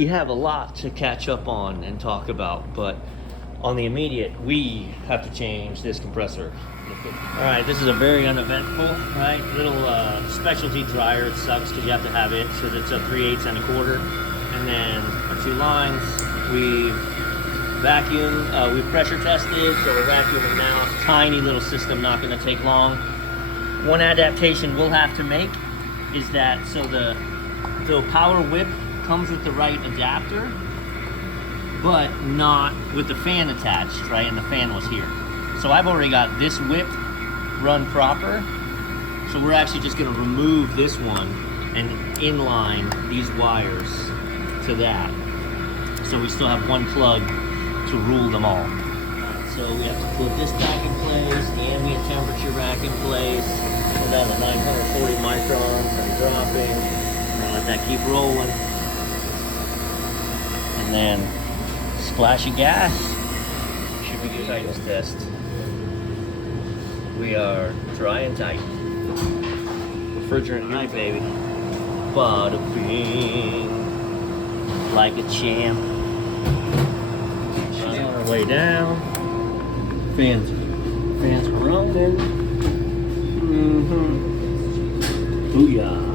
we have a lot to catch up on and talk about, but on the immediate, we have to change this compressor. All right, this is a very uneventful, right? Little specialty dryer. It sucks because you have to have it, so it's a 3/8 and a quarter. And then our 2 lines, we've vacuumed, we've pressure tested, so we're vacuuming now. Tiny little system, not gonna take long. One adaptation we'll have to make is that, so the power whip comes with the right adapter, but not with the fan attached, right? And the fan was here. So I've already got this whip run proper. So we're actually just gonna remove this one and inline these wires to that. So we still have one plug to rule them all. So we have to put this back in place, the ambient temperature back in place. We're down to 940 microns and dropping. Now let that keep rolling. And then splash of gas. Should we do tightness test? We are dry and tight. Refrigerant high, baby. Bada bing. Like a champ. She's on her way down. Fans are rolling. Booyah.